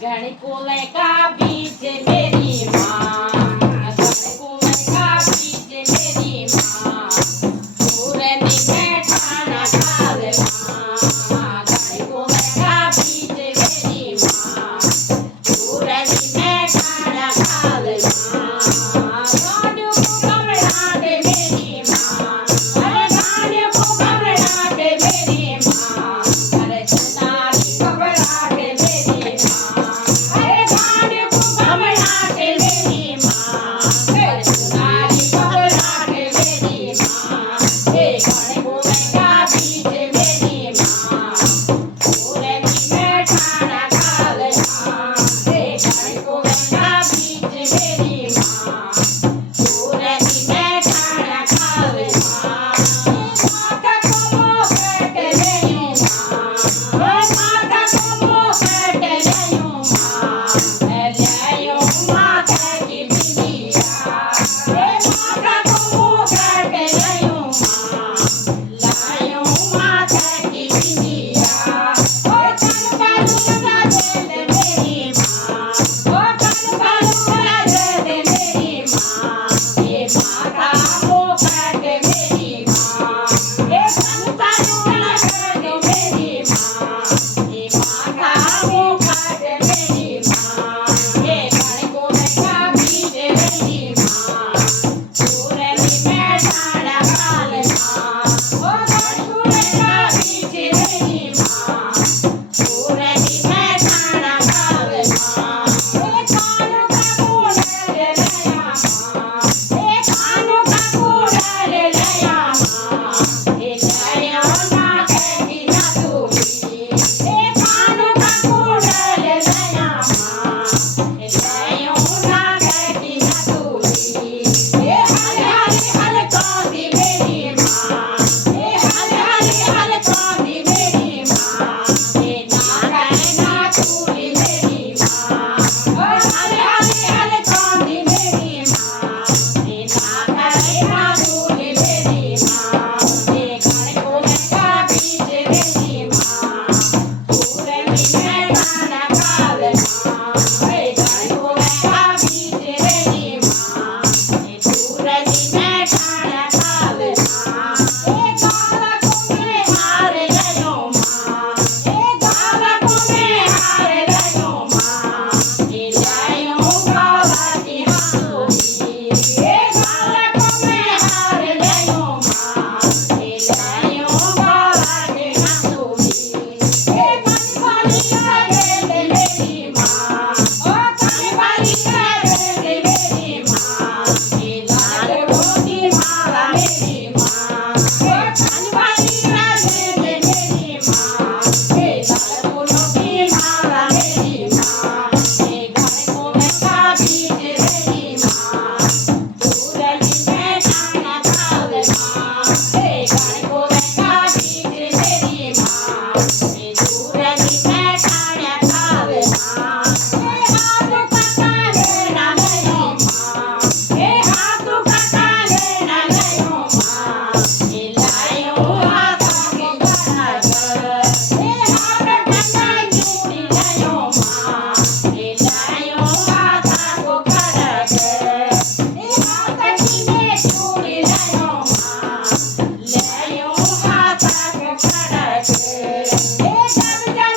गणकुल का बीज मेरी माँ, गणकुल का बीज मेरी माँ, पूरन में खाना खाल माँ, गणकुल का बीज मेरी माँ, पूरन में खाना खाल माँ, गाने को घबराहट मेरी माँ, अरे गाने को घबराहट मेरी माँ, अरे सुनारी घबराहट मेरी माँ, अरे गाने को घबराहट मेरी माँ, अरे सुनारी घबराहट मेरी माँ, हे गणकुल का बीज मेरी माँ, पूरन में खाना खाल माँ, हे गणकुल का बीज मेरी माँ, पूरन में खाना खाल माँ, माता को मोहट गयूं माँ, माता को मोहट गयूं माँ, लयूं माता की बिटिया, माता को मोहट गयूं माँ, लायूं माता की बिटिया, ओ तन करूँगा दे मेरी माँ, ओ तन करूँगा दे मेरी माँ, ये माता मोहट मेरी माँ, ये तन करूँगा दे मेरी माँ, ये माता मोहट मेरी माँ, ये गणकुल का बीज मेरी माँ, पूरन में खाना खाल माँ, ओ गणकुल का बीज मेरी माँ, पूरन में खाना खाल माँ, ए कानों का कूड़ल लया माँ, ए कानों का कूड़ल लया माँ, ए लया ना कहती ना दूरी, ए कानों का कूड़ल लया माँ, ए लया ना कहती ना दूरी, ए हल हल हल कांदी मेरी माँ, ए हल हल हल कांदी मेरी माँ, ए ना कहना चूड़ी मेरी माँ, ओ हल हल हल कांदी मेरी माँ, ए ना कहना चूड़ी मेरी माँ, ए गणकुल का बीज मेरी माँ, पूरन में खाना खाल माँ, ए गणकुल का बीज मेरी माँ, ए पूरन में खाना खाल माँ, ए गाला को मैं हार गयो माँ, ए गाला को मैं हार गयो माँ, ए लायो गाला की बांसुरी, ए गाला को मैं हार गयो माँ, ए लायो गाला की बांसुरी, ए कनवाली करे मेरी माँ, ओ कनवाली करे मेरी माँ, ए लाल मोती माला मेरी माँ, ओ कनवाली करे मेरी माँ, ए लाल मोती माला मेरी माँ, ए गणकुल का बीज मेरी माँ, पूरन में खाना खाल माँ, ए गणकुल का बीज मेरी माँ, ए पूरन में खाना खाल माँ, ए हाथ पका लेना गयो माँ, ए हाथ पका लेना गयो माँ, ए लायो हाथा के गरग, ए हाथ पका चूड़ी गयो माँ, ए लायो हाथा को गरग, ए हाथ की चूड़ी गयो माँ, लायो हाथा को गरग, ए जब जब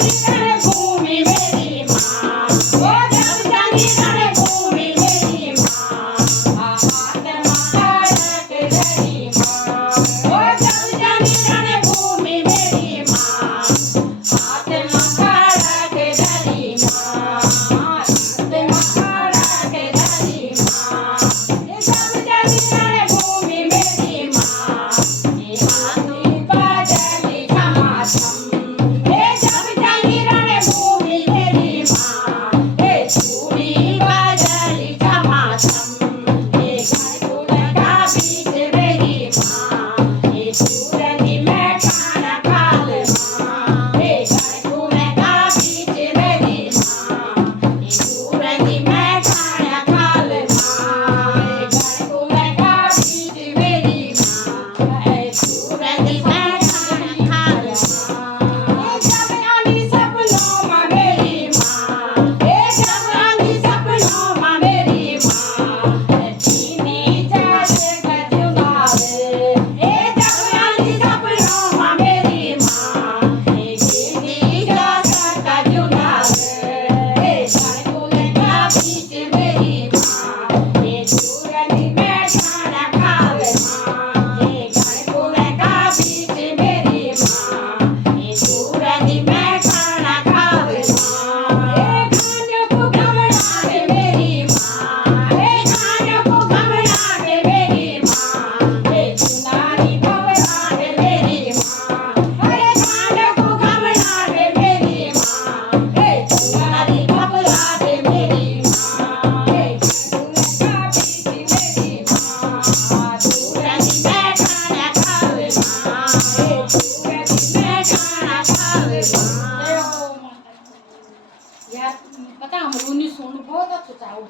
यार पता अमरूनी सुन बहुत अच्छा चाहो